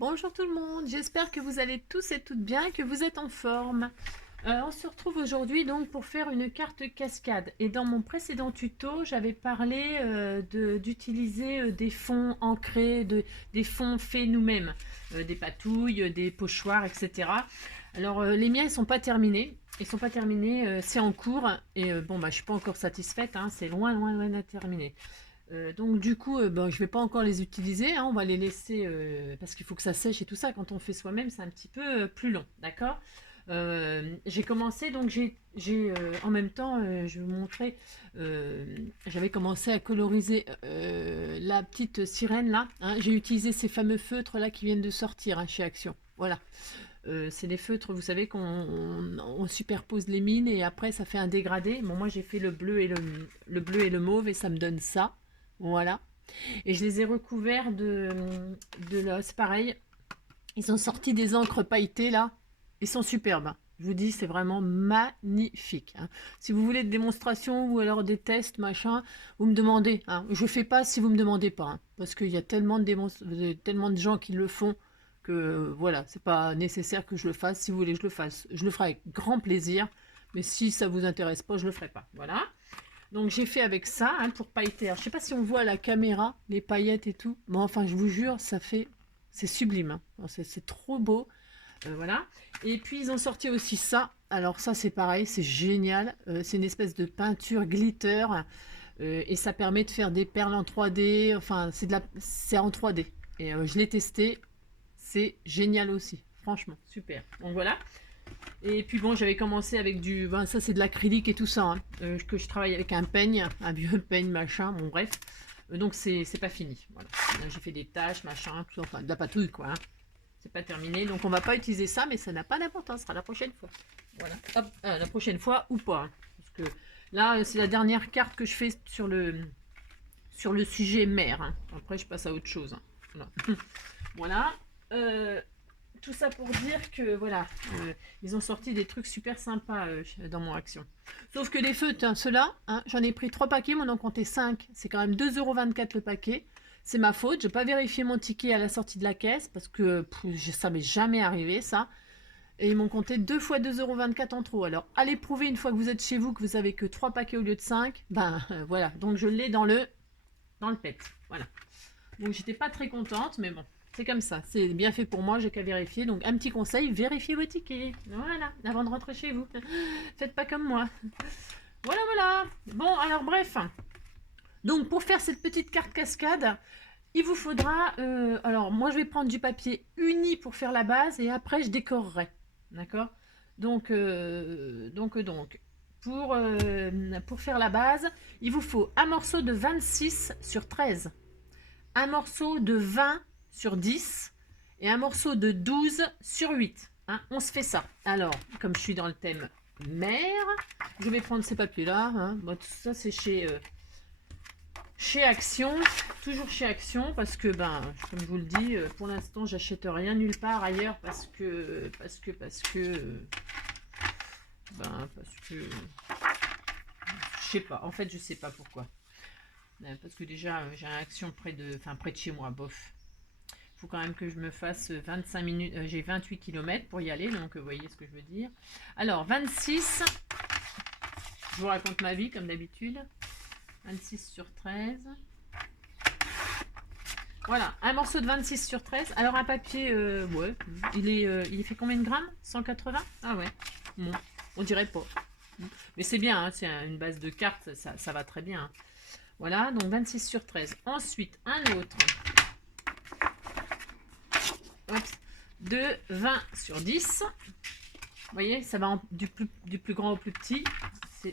Bonjour tout le monde, j'espère que vous allez tous et toutes bien, que vous êtes en forme. On se retrouve aujourd'hui donc pour faire une carte cascade. Et dans mon précédent tuto, j'avais parlé d'utiliser des fonds ancrés, des fonds faits nous-mêmes, des patouilles, des pochoirs, etc. Alors les miens, ils sont pas terminés. Ils sont pas terminés, c'est en cours. Et bon, bah, je suis pas encore satisfaite, hein, c'est loin, loin, loin d'être terminé. Donc du coup, bon, je vais pas encore les utiliser, hein, on va les laisser parce qu'il faut que ça sèche et tout ça. Quand on fait soi-même, c'est un petit peu plus long, d'accord. J'ai commencé, donc en même temps, je vais vous montrer, j'avais commencé à coloriser la petite sirène là, hein. J'ai utilisé ces fameux feutres là qui viennent de sortir, hein, chez Action. Voilà. C'est les feutres, vous savez, on superpose les mines et après ça fait un dégradé. Bon, moi j'ai fait le bleu et le mauve et ça me donne ça. Voilà. Et je les ai recouverts de l'os. Pareil, ils ont sorti des encres pailletées là. Ils sont superbes, hein. Je vous dis, c'est vraiment magnifique, hein. Si vous voulez des démonstrations ou alors des tests, machin, vous me demandez, hein. Je ne fais pas si vous ne me demandez pas, hein, parce qu'il y a tellement de gens qui le font que voilà, c'est pas nécessaire que je le fasse. Si vous voulez que je le fasse, je le ferai avec grand plaisir. Mais si ça vous intéresse pas, je le ferai pas. Voilà. Donc j'ai fait avec ça, hein, pour pailleter. Alors, je sais pas si on voit à la caméra les paillettes et tout. Mais enfin, je vous jure, c'est sublime, hein. C'est trop beau. Voilà. Et puis ils ont sorti aussi ça. Alors ça c'est pareil, c'est génial. C'est une espèce de peinture glitter et ça permet de faire des perles en 3D. Enfin, c'est en 3D. Et je l'ai testé, c'est génial aussi. Franchement, super. Donc voilà. Et puis bon, j'avais commencé avec ben, ça c'est de l'acrylique et tout ça, hein, que je travaille avec un peigne, un vieux peigne machin. Bon bref. Donc c'est pas fini. Voilà. J'ai fait des taches, machin, tout, enfin de la patouille quoi, hein. C'est pas terminé, donc on va pas utiliser ça, mais ça n'a pas d'importance, ce sera la prochaine fois. Voilà, hop, la prochaine fois ou pas, hein. Parce que là, c'est la dernière carte que je fais sur le sujet mer, hein. Après, je passe à autre chose, hein. Voilà. Voilà. Euh, tout ça pour dire que voilà, ils ont sorti des trucs super sympas dans mon action. Sauf que les feutres, hein, ceux-là, hein, j'en ai pris 3 paquets, m'en ont compté 5. C'est quand même 2,24 € le paquet. C'est ma faute, j'ai pas vérifié mon ticket à la sortie de la caisse parce que ça m'est jamais arrivé ça. Et ils m'ont compté 2 fois 2,24 € en trop. Alors allez prouver une fois que vous êtes chez vous que vous avez que 3 paquets au lieu de 5. Ben voilà, donc je l'ai dans le pet. Voilà. Donc j'étais pas très contente, mais bon, c'est comme ça. C'est bien fait pour moi, j'ai qu'à vérifier. Donc un petit conseil, vérifiez vos tickets. Voilà, avant de rentrer chez vous. Faites pas comme moi. Voilà, voilà. Bon, alors bref. Donc pour faire cette petite carte cascade, il vous faudra... alors moi je vais prendre du papier uni pour faire la base et après je décorerai. D'accord. Donc, pour faire la base, il vous faut un morceau de 26 sur 13, un morceau de 20 sur 10 et un morceau de 12 sur 8. Hein, on se fait ça. Alors, comme je suis dans le thème mer, je vais prendre ces papiers-là, hein. Bon, tout ça, c'est chez Action. Toujours chez Action, parce que, ben, comme je vous le dis, pour l'instant, j'achète rien nulle part ailleurs parce que, je sais pas. En fait, je sais pas pourquoi. Parce que déjà, j'ai un Action près de chez moi, bof. Faut quand même que je me fasse 25 minutes. J'ai 28 km pour y aller, donc vous voyez ce que je veux dire. Alors, 26. Je vous raconte ma vie comme d'habitude. 26 sur 13. Voilà, un morceau de 26 sur 13. Alors, un papier, ouais, il fait combien de grammes? 180? Ah ouais, bon, on dirait pas. Mais c'est bien, hein, c'est une base de cartes, ça va très bien, hein. Voilà, donc 26 sur 13. Ensuite, un autre. Hop, de 20 sur 10. Vous voyez, ça va du plus grand au plus petit.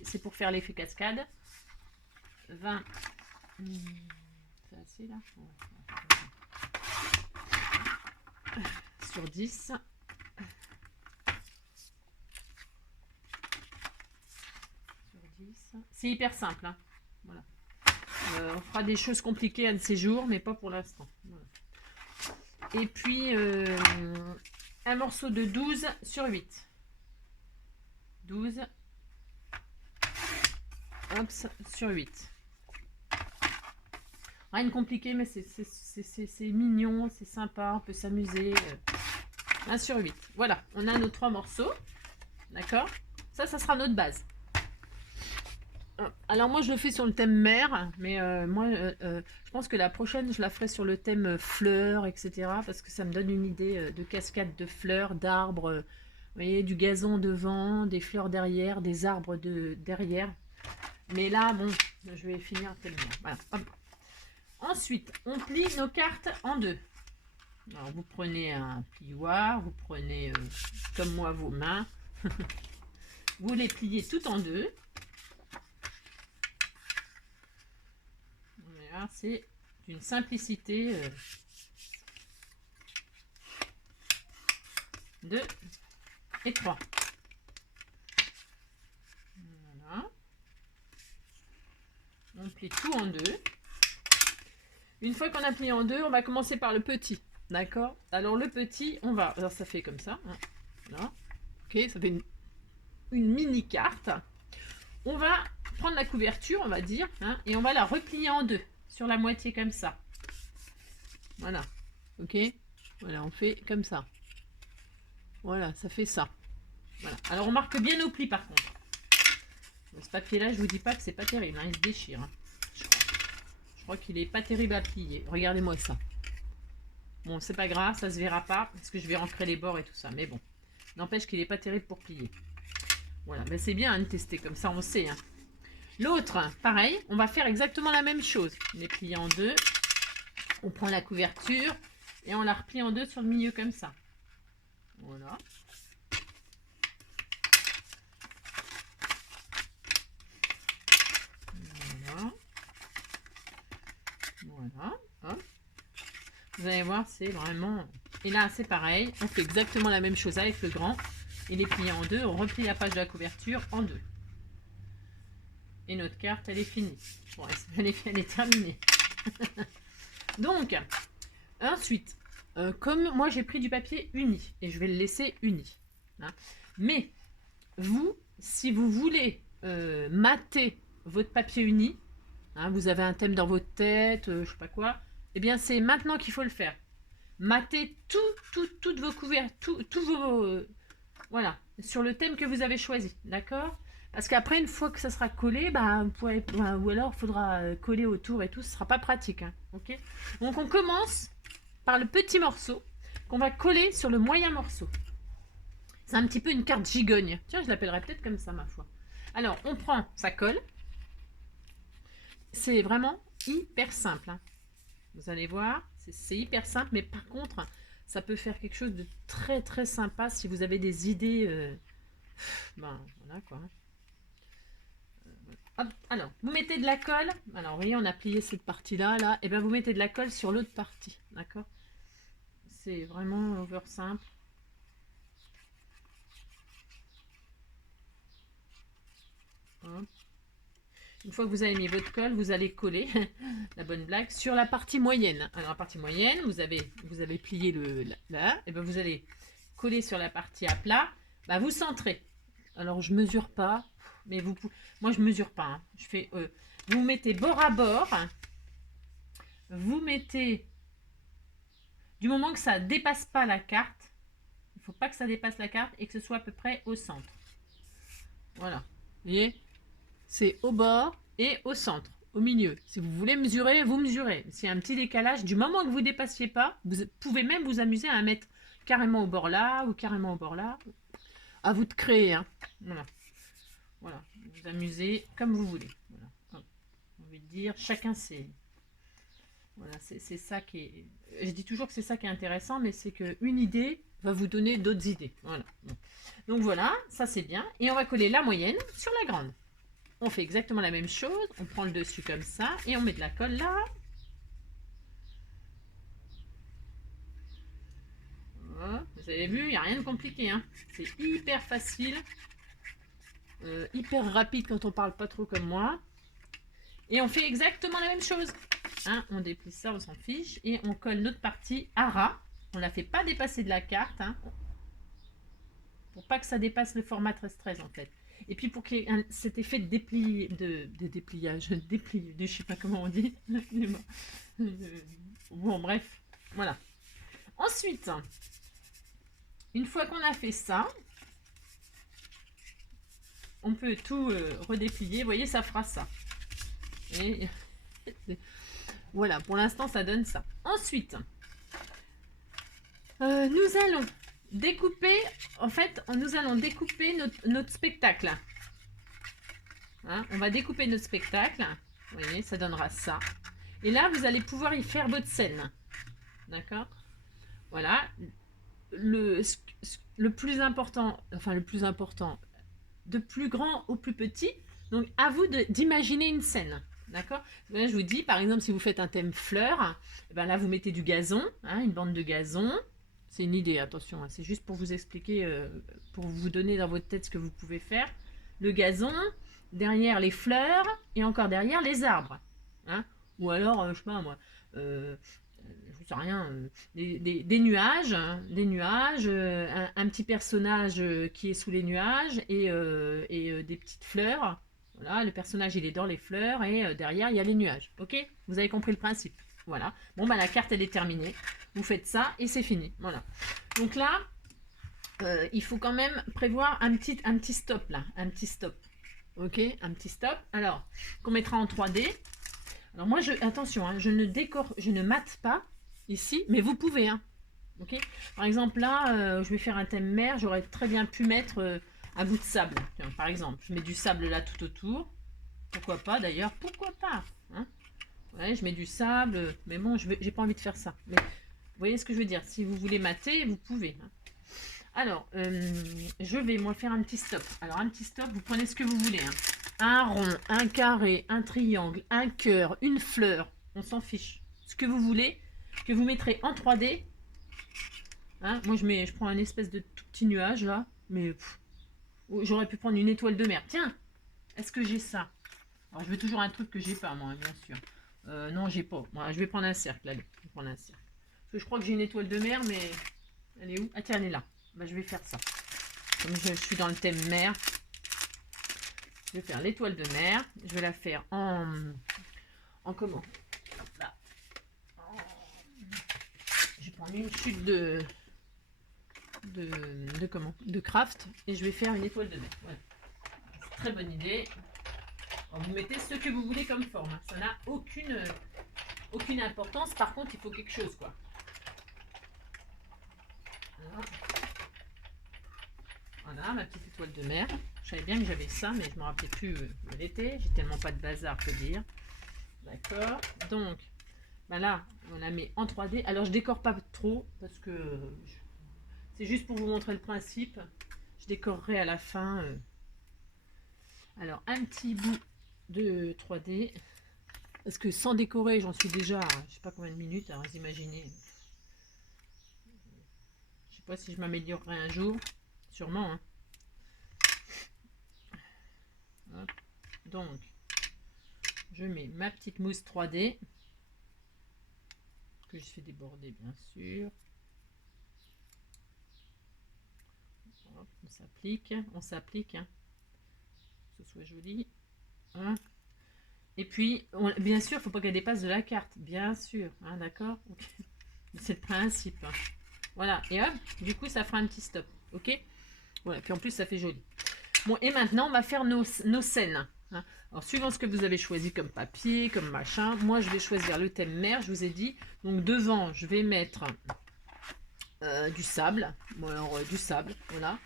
C'est pour faire l'effet cascade. 20. C'est assez là. Sur 10. Sur 10. C'est hyper simple, hein. Voilà. On fera des choses compliquées un de ces jours, mais pas pour l'instant. Voilà. Et puis, un morceau de 12 sur 8. 12. Hop, sur 8. Rien de compliqué, mais c'est mignon, c'est sympa, on peut s'amuser. 1 sur 8. Voilà, on a nos 3 morceaux. D'accord? Ça sera notre base. Alors moi, je le fais sur le thème mer, mais je pense que la prochaine, je la ferai sur le thème fleurs, etc. Parce que ça me donne une idée de cascade de fleurs, d'arbres. Vous voyez, du gazon devant, des fleurs derrière, des arbres derrière. Mais là, bon, je vais finir tellement. Voilà, hop. Ensuite, on plie nos cartes en 2. Alors, vous prenez un plioir, vous prenez, comme moi, vos mains. Vous les pliez toutes en 2. Voilà, c'est d'une simplicité 2 et 3. Voilà. On plie tout en 2. Une fois qu'on a plié en 2, on va commencer par le petit. D'accord? Alors le petit, on va... Alors ça fait comme ça. Hein. Là. Ok, ça fait une mini carte. On va prendre la couverture, on va dire, hein, et on va la replier en 2. Sur la moitié comme ça. Voilà. Ok? Voilà, on fait comme ça. Voilà, ça fait ça. Voilà. Alors on marque bien nos plis par contre. Ce papier-là, je vous dis pas que c'est pas terrible, hein, il se déchire. Hein. Je crois qu'il est pas terrible à plier. Regardez-moi ça. Bon, c'est pas grave, ça se verra pas, parce que je vais rentrer les bords et tout ça. Mais bon, n'empêche qu'il est pas terrible pour plier. Voilà, mais c'est bien hein, de tester, comme ça on sait. Hein. L'autre, pareil, on va faire exactement la même chose. On les plie en 2. On prend la couverture et on la replie en 2 sur le milieu comme ça. Voilà. Voilà. Voilà. Hop. Vous allez voir, c'est vraiment... Et là, c'est pareil. On fait exactement la même chose avec le grand. Il est plié en 2. On replie la page de la couverture en 2. Et notre carte, elle est finie. Bon, elle est terminée. Donc, ensuite, comme moi, j'ai pris du papier uni. Et je vais le laisser uni. Hein. Mais, vous, si vous voulez mater votre papier uni, hein, vous avez un thème dans votre tête, je sais pas quoi, eh bien, c'est maintenant qu'il faut le faire. Matez toutes vos couvertures, tous vos... voilà, sur le thème que vous avez choisi, d'accord? Parce qu'après, une fois que ça sera collé, bah, vous pouvez, bah, ou alors il faudra coller autour et tout, ce sera pas pratique, hein, ok? Donc, on commence par le petit morceau qu'on va coller sur le moyen morceau. C'est un petit peu une carte gigogne. Tiens, je l'appellerais peut-être comme ça, ma foi. Alors, on prend sa colle. C'est vraiment hyper simple, hein. Vous allez voir, c'est hyper simple, mais par contre, ça peut faire quelque chose de très très sympa si vous avez des idées. Ben voilà quoi. Hop, alors, vous mettez de la colle. Alors, vous voyez, on a plié cette partie-là, là. Et bien, vous mettez de la colle sur l'autre partie, d'accord? C'est vraiment over simple. Hop. Une fois que vous avez mis votre colle, vous allez coller, la bonne blague, sur la partie moyenne. Alors, la partie moyenne, vous avez plié là, et bien vous allez coller sur la partie à plat, bah, vous centrez. Alors, je mesure pas, mais moi, je mesure pas. Hein. Je fais, vous mettez bord à bord, vous mettez, du moment que ça ne dépasse pas la carte, il ne faut pas que ça dépasse la carte et que ce soit à peu près au centre. Voilà, vous voyez ? C'est au bord et au centre, au milieu. Si vous voulez mesurer, vous mesurez. S'il y a un petit décalage, du moment que vous ne dépassiez pas, vous pouvez même vous amuser à mettre carrément au bord là ou carrément au bord là. À vous de créer. Hein. Voilà. Voilà. Vous amusez comme vous voulez. Voilà. J'ai envie de dire, chacun c'est... Voilà, c'est ça qui est... Je dis toujours que c'est ça qui est intéressant, mais c'est qu'une idée va vous donner d'autres idées. Voilà. Donc voilà, ça c'est bien. Et on va coller la moyenne sur la grande. On fait exactement la même chose. On prend le dessus comme ça et on met de la colle là. Voilà. Vous avez vu, il n'y a rien de compliqué. Hein. C'est hyper facile. Hyper rapide quand on parle pas trop comme moi. Et on fait exactement la même chose. Hein, on déplie ça, on s'en fiche. Et on colle notre partie à ras. On ne la fait pas dépasser de la carte. Hein, pour pas que ça dépasse le format 13-13 en fait. Et puis pour qu'il y ait cet effet de dépliage, de je sais pas comment on dit. Bon, bref, voilà. Ensuite, une fois qu'on a fait ça, on peut tout redéplier. Vous voyez, ça fera ça. Et voilà, pour l'instant, ça donne ça. Ensuite, nous allons découper, en fait, nous allons découper notre spectacle. Hein, on va découper notre spectacle. Vous voyez, ça donnera ça. Et là, vous allez pouvoir y faire votre scène. D'accord? Voilà. Le plus important, enfin le plus important, de plus grand au plus petit. Donc, à vous d'imaginer une scène. D'accord? Là, je vous dis, par exemple, si vous faites un thème fleurs, ben là, vous mettez du gazon, hein, une bande de gazon. C'est une idée, attention, hein, c'est juste pour vous expliquer, pour vous donner dans votre tête ce que vous pouvez faire. Le gazon, derrière les fleurs, et encore derrière les arbres. Hein, ou alors, je sais pas moi, je sais rien, des nuages, hein, un petit personnage qui est sous les nuages et des petites fleurs. Voilà, le personnage il est dans les fleurs et derrière il y a les nuages. Ok? Vous avez compris le principe. Voilà. Bon, bah la carte elle est terminée. Vous faites ça et c'est fini. Voilà. Donc là, il faut quand même prévoir un petit stop là. Un petit stop. Ok? Un petit stop. Alors, qu'on mettra en 3D. Alors moi, attention, hein, je ne mate pas ici, mais vous pouvez. Hein. Ok? Par exemple, là, je vais faire un thème mer. J'aurais très bien pu mettre un bout de sable. Tiens, par exemple, je mets du sable là tout autour. Pourquoi pas d'ailleurs? Pourquoi pas? Hein, ouais, je mets du sable. Mais bon, j'ai pas envie de faire ça. Mais vous voyez ce que je veux dire? Si vous voulez mater, vous pouvez. Hein. Alors, je vais moi faire un petit stop. Alors, un petit stop, vous prenez ce que vous voulez. Hein. Un rond, un carré, un triangle, un cœur, une fleur. On s'en fiche. Ce que vous voulez, que vous mettrez en 3D. Hein, moi, je prends un espèce de tout petit nuage là. Mais j'aurais pu prendre une étoile de mer. Tiens, est-ce que j'ai ça? Alors, je veux toujours un truc que j'ai pas, moi, bien sûr. Non, j'ai pas. Moi, je vais prendre un cercle. Allez, je vais prendre un cercle. Parce que je crois que j'ai une étoile de mer, mais elle est où? Ah, tiens, elle est là. Bah, je vais faire ça. Comme je suis dans le thème mer, je vais faire l'étoile de mer. Je vais la faire en comment? Là. Je vais prendre une chute de comment? De craft et je vais faire une étoile de mer. Voilà. Très bonne idée. Alors, vous mettez ce que vous voulez comme forme. Ça n'a aucune importance. Par contre, il faut quelque chose, quoi. Voilà, ma petite étoile de mer. Je savais bien que j'avais ça, mais je ne me rappelais plus où elle était. J'ai tellement pas de bazar, faut dire. D'accord. Donc, ben là, on la met en 3D. Alors, je décore pas trop parce que c'est juste pour vous montrer le principe. Je décorerai à la fin. Alors, un petit bout de 3D. Parce que sans décorer, j'en suis déjà à je sais pas combien de minutes. Alors, vous imaginez. Je sais pas si je m'améliorerai un jour. Sûrement. Hein. Hop. Donc, je mets ma petite mousse 3D. Que je fais déborder, bien sûr. Hop, on s'applique. Hein. Que ce soit joli. Hein. Et puis, bien sûr, il ne faut pas qu'elle dépasse de la carte. Bien sûr. Hein, d'accord, okay. C'est le principe. Voilà. Et hop, du coup, ça fera un petit stop. Ok. Voilà. Puis en plus, ça fait joli. Bon, et maintenant, on va faire nos scènes. Hein. Alors, suivant ce que vous avez choisi comme papier, comme machin, moi, je vais choisir le thème mer, je vous ai dit. Donc, devant, je vais mettre du sable. Bon, alors, du sable, voilà.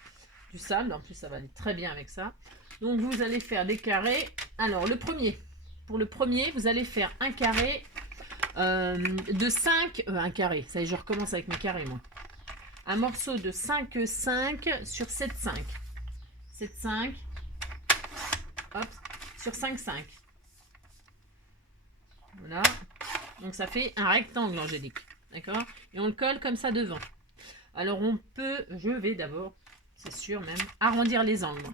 Du sable, en plus, ça va aller très bien avec ça. Donc, vous allez faire des carrés. Alors, pour le premier, vous allez faire un carré de 5... un carré, ça y est, je recommence avec mes carrés, moi. Un morceau de 5,5 sur 7,5. 7,5. Hop, sur 5,5. Voilà. Donc, ça fait un rectangle, Angélique. D'accord? Et on le colle comme ça devant. Alors, je vais d'abord, c'est sûr même, arrondir les angles.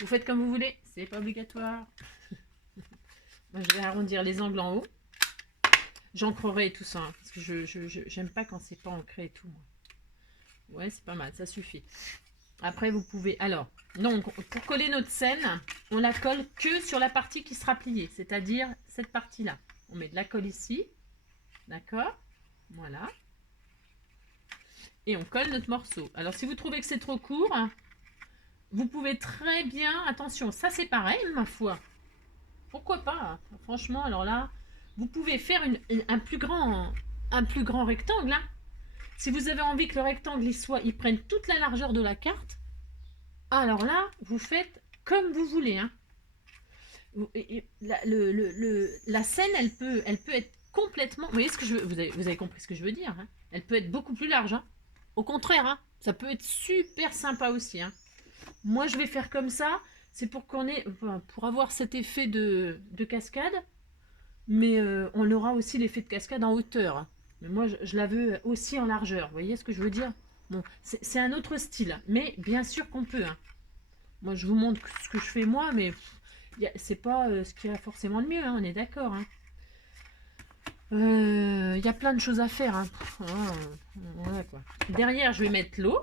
Vous faites comme vous voulez, c'est pas obligatoire. Moi, je vais arrondir les angles en haut. J'ancrerai tout ça, hein, parce que j'aime pas quand c'est pas ancré et tout. Moi. Ouais, c'est pas mal, ça suffit. Après, vous pouvez... Alors, donc, pour coller notre scène, on la colle que sur la partie qui sera pliée, c'est-à-dire cette partie-là. On met de la colle ici, d'accord? Voilà. Et on colle notre morceau. Alors, si vous trouvez que c'est trop court, vous pouvez très bien... Attention, ça c'est pareil, ma foi. Pourquoi pas, hein. Franchement, alors là, vous pouvez faire un plus grand rectangle, hein. Si vous avez envie que le rectangle il prenne toute la largeur de la carte, alors là, vous faites comme vous voulez, hein. La scène, elle peut être complètement... Vous voyez ce que vous avez compris ce que je veux dire, hein. Elle peut être beaucoup plus large, hein. Au contraire, hein, ça peut être super sympa aussi, hein. Moi, je vais faire comme ça. C'est pour pour avoir cet effet de cascade. Mais on aura aussi l'effet de cascade en hauteur, hein. Mais moi, je la veux aussi en largeur. Vous voyez ce que je veux dire? Bon, c'est un autre style. Mais bien sûr qu'on peut, hein. Moi, je vous montre ce que je fais moi, mais c'est pas ce qu'il y a forcément de mieux, hein, on est d'accord, hein. Y a plein de choses à faire, hein. Voilà, quoi. Derrière, je vais mettre l'eau.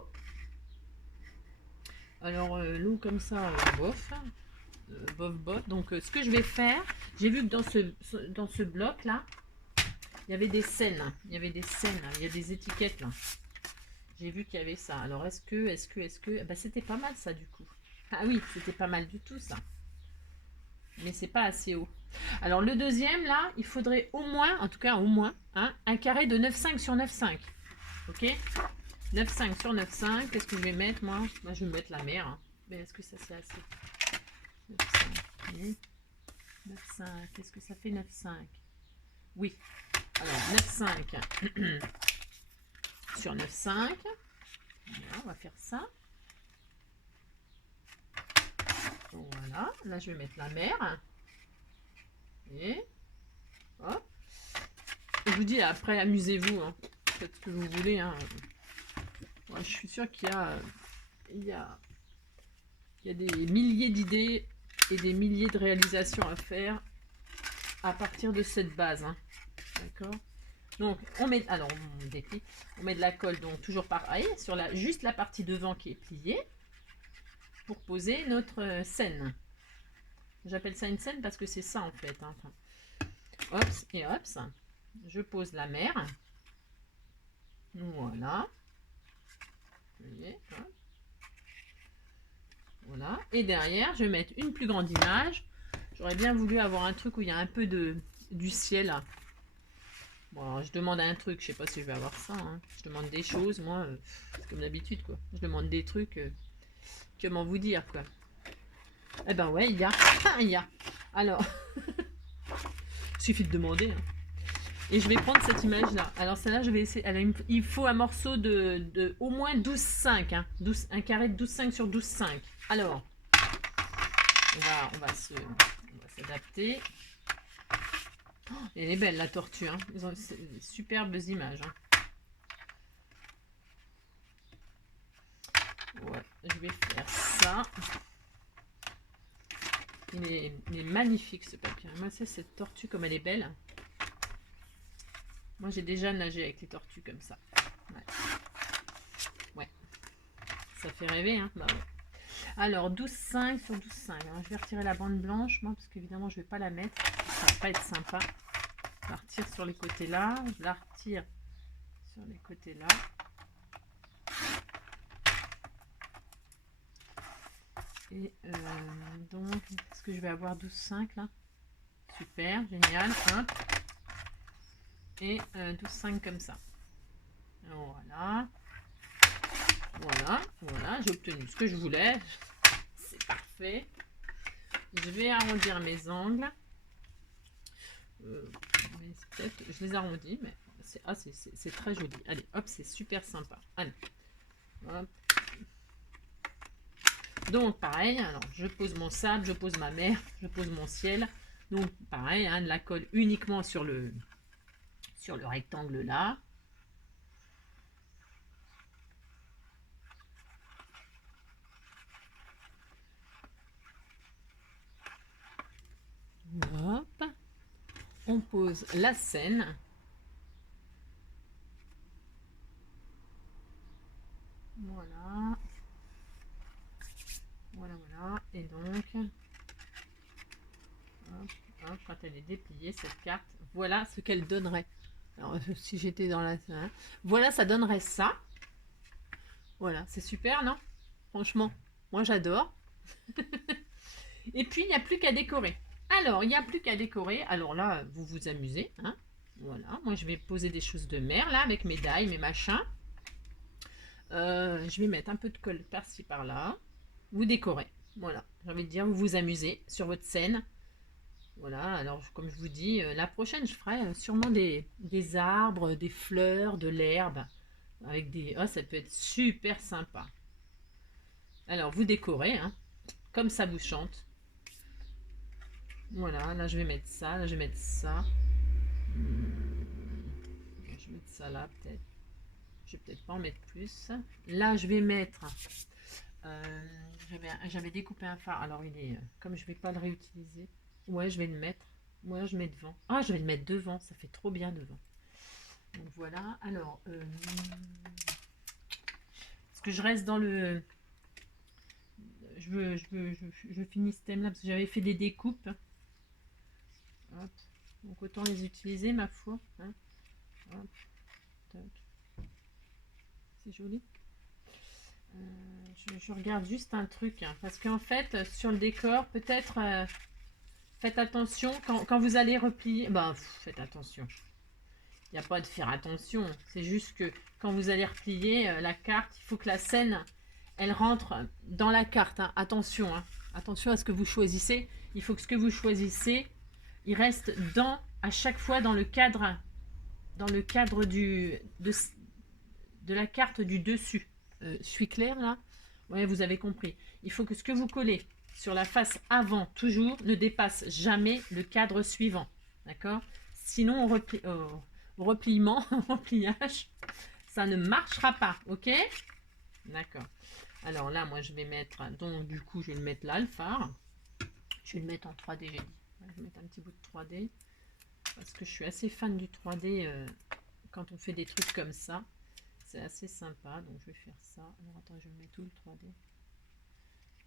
Alors, l'eau comme ça, bof. Bof. Donc, ce que je vais faire, j'ai vu que dans ce bloc-là, il y avait des scènes. Il y avait des étiquettes, là. J'ai vu qu'il y avait ça. Alors, est-ce que... Bah, c'était pas mal, ça, du coup. Ah oui, c'était pas mal du tout, ça. Mais c'est pas assez haut. Alors, le deuxième, là, il faudrait au moins, en tout cas, au moins, hein, un carré de 9,5 sur 9,5. Ok? 9,5 sur 9,5. Qu'est-ce que je vais mettre, moi? Moi, je vais mettre la mer, hein. Mais est-ce que ça, c'est assez? 9,5. 9,5. Qu'est-ce que ça fait 9,5? Oui. Alors, 9,5 sur 9,5. Voilà, on va faire ça. Voilà. Là, je vais mettre la mer. Et hop. Et je vous dis, après, amusez-vous, hein. Faites ce que vous voulez, hein. Ouais, je suis sûre qu'il y a des milliers d'idées et des milliers de réalisations à faire à partir de cette base, hein. D'accord? Donc, on met de la colle, donc toujours pareil, sur juste la partie devant qui est pliée, pour poser notre scène. J'appelle ça une scène parce que c'est ça en fait, hein. Enfin, hops et hops, je pose la mer. Voilà. Vous voyez, hein. Voilà. Et derrière, je vais mettre une plus grande image. J'aurais bien voulu avoir un truc où il y a un peu du ciel. Bon, alors, je demande un truc, je sais pas si je vais avoir ça, hein. Je demande des choses, moi, c'est comme d'habitude, quoi. Je demande des trucs, comment vous dire, quoi. Eh ben ouais, il y a. Il y a. Alors, il suffit de demander, hein. Et je vais prendre cette image-là. Alors celle-là, je vais essayer. Il faut un morceau de au moins 12,5, hein. Un carré de 12,5 sur 12,5. Alors, on va s'adapter. Oh, elle est belle, la tortue, hein. Ils ont des superbes images, hein. Ouais, je vais faire ça. Il est magnifique, ce papier. Moi, c'est cette tortue, comme elle est belle. Moi, j'ai déjà nagé avec les tortues comme ça. Ouais. Ça fait rêver, hein. Bah ouais. Alors, 12,5 sur 12,5. Alors, je vais retirer la bande blanche, moi, parce qu'évidemment, je ne vais pas la mettre. Ça va pas être sympa. Je la retire sur les côtés là. Je la retire sur les côtés là. Et donc, est-ce que je vais avoir 12,5 là? Super, génial. Hop. Et 12,5 comme ça. Voilà. Voilà, j'ai obtenu ce que je voulais. C'est parfait. Je vais arrondir mes angles. Je les arrondis, mais c'est très joli. Allez, hop, c'est super sympa. Allez, hop. Donc, pareil, alors je pose mon sable, je pose ma mer, je pose mon ciel. Donc, pareil, hein, de la colle uniquement sur le rectangle là. Hop. On pose la scène. Voilà. Et donc, hop, hop, quand elle est dépliée, cette carte, voilà ce qu'elle donnerait. Alors, si j'étais dans la... hein, voilà, ça donnerait ça. Voilà, c'est super, non? Franchement, moi j'adore. Et puis, il n'y a plus qu'à décorer. Alors, il n'y a plus qu'à décorer. Alors là, vous vous amusez. Hein, voilà, moi je vais poser des choses de mer, là, avec mes dailles, mes machins. Je vais mettre un peu de colle par-ci, par-là. Vous décorez. Voilà, j'ai envie de dire, vous vous amusez sur votre scène. Voilà, alors comme je vous dis, la prochaine, je ferai sûrement des arbres, des fleurs, de l'herbe. Avec des... Oh, ça peut être super sympa. Alors, vous décorez, hein, comme ça vous chante. Voilà, là je vais mettre ça, là je vais mettre ça. Je vais mettre ça là peut-être. Je vais peut-être pas en mettre plus. Là je vais mettre... j'avais découpé un phare, alors il est... comme je vais pas le réutiliser, ouais je vais le mettre. Ouais, je mets devant. Ah, je vais le mettre devant, ça fait trop bien devant. Donc voilà, alors... parce que je reste dans le... Je finis ce thème là parce que j'avais fait des découpes. Hop. Donc autant les utiliser, ma foi. Hein. Hop. C'est joli. Je regarde juste un truc. Hein, parce qu'en fait, sur le décor, peut-être... faites attention quand vous allez replier. Bah, faites attention. Il n'y a pas de faire attention. C'est juste que quand vous allez replier la carte, il faut que la scène, elle rentre dans la carte. Hein. Attention. Hein. Attention à ce que vous choisissez. Il faut que ce que vous choisissez, il reste à chaque fois dans le cadre de la carte du dessus. Je suis claire là? Ouais, vous avez compris. Il faut que ce que vous collez sur la face avant, toujours, ne dépasse jamais le cadre suivant. D'accord? Sinon, au repliement, au repliage, ça ne marchera pas. Ok? D'accord. Alors là, moi, je vais mettre... Donc, du coup, je vais le mettre là, le phare. Je vais le mettre en 3D, j'ai dit. Je vais mettre un petit bout de 3D. Parce que je suis assez fan du 3D quand on fait des trucs comme ça. C'est assez sympa. Donc, je vais faire ça. Alors, attends, je vais mettre où le 3D?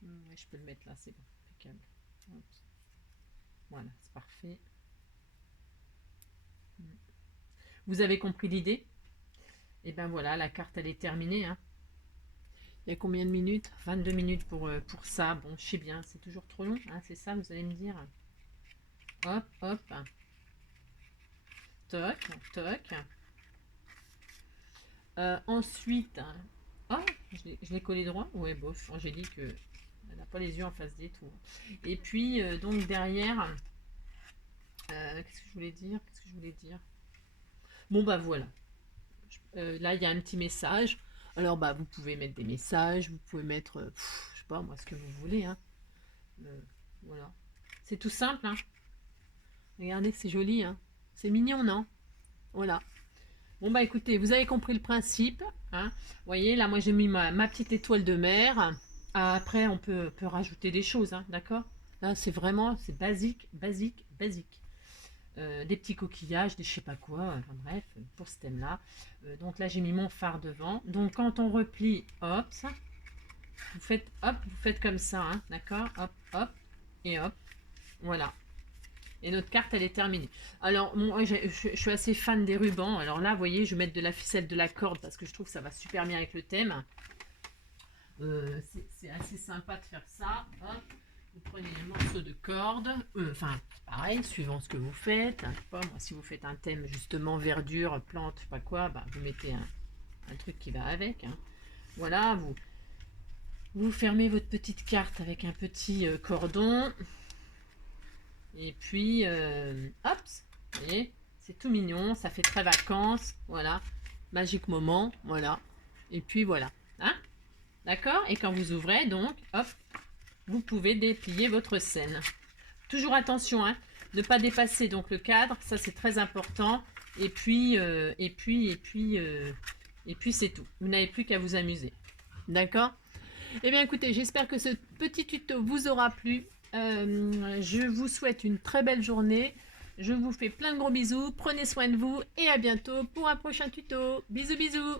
Ouais, je peux le mettre là, c'est bon. Impeccable. Hop. Voilà, c'est parfait. Vous avez compris l'idée? Et ben voilà, la carte, elle est terminée. Hein. Il y a combien de minutes? 22 minutes pour ça. Bon, je sais bien, c'est toujours trop long. Hein, c'est ça, vous allez me dire. Hop, hop. Toc, toc. Ensuite, oh, je l'ai collé droit. Ouais, bof. J'ai dit que elle n'a pas les yeux en face des trous. Et puis, donc derrière, qu'est-ce que je voulais dire? Qu'est-ce que je voulais dire? Bon, bah voilà. Là, il y a un petit message. Alors, bah, vous pouvez mettre des messages. Vous pouvez mettre, je sais pas, moi, ce que vous voulez. Hein. Voilà. C'est tout simple. Hein. Regardez, c'est joli. Hein. C'est mignon, non? Voilà. Bon bah écoutez, vous avez compris le principe. Hein. Vous voyez, là moi j'ai mis ma petite étoile de mer. Après on peut rajouter des choses, hein, d'accord? Là c'est vraiment, c'est basique, basique, basique. Des petits coquillages, des je sais pas quoi, enfin bref, pour ce thème-là. Donc là j'ai mis mon phare devant. Donc quand on replie, hop, ça, vous faites comme ça, hein, d'accord? Hop, hop, et hop, voilà. Et notre carte, elle est terminée. Alors, moi, je suis assez fan des rubans. Alors là, vous voyez, je vais mettre de la ficelle, de la corde, parce que je trouve que ça va super bien avec le thème. C'est assez sympa de faire ça. Hop. Vous prenez un morceau de corde. Enfin, pareil, suivant ce que vous faites. Je sais pas, moi, si vous faites un thème, justement, verdure, plante, je sais pas quoi, bah, vous mettez un truc qui va avec. Hein. Voilà, vous fermez votre petite carte avec un petit cordon. Et puis, hop, vous voyez, c'est tout mignon, ça fait très vacances, voilà, magique moment, voilà. Et puis voilà, hein, d'accord? Et quand vous ouvrez, donc, hop, vous pouvez déplier votre scène. Toujours attention, hein, ne pas dépasser donc le cadre, ça c'est très important. Et puis c'est tout. Vous n'avez plus qu'à vous amuser, d'accord? Eh bien écoutez, j'espère que ce petit tuto vous aura plu. Je vous souhaite une très belle journée. Je vous fais plein de gros bisous. Prenez soin de vous et à bientôt pour un prochain tuto. Bisous bisous.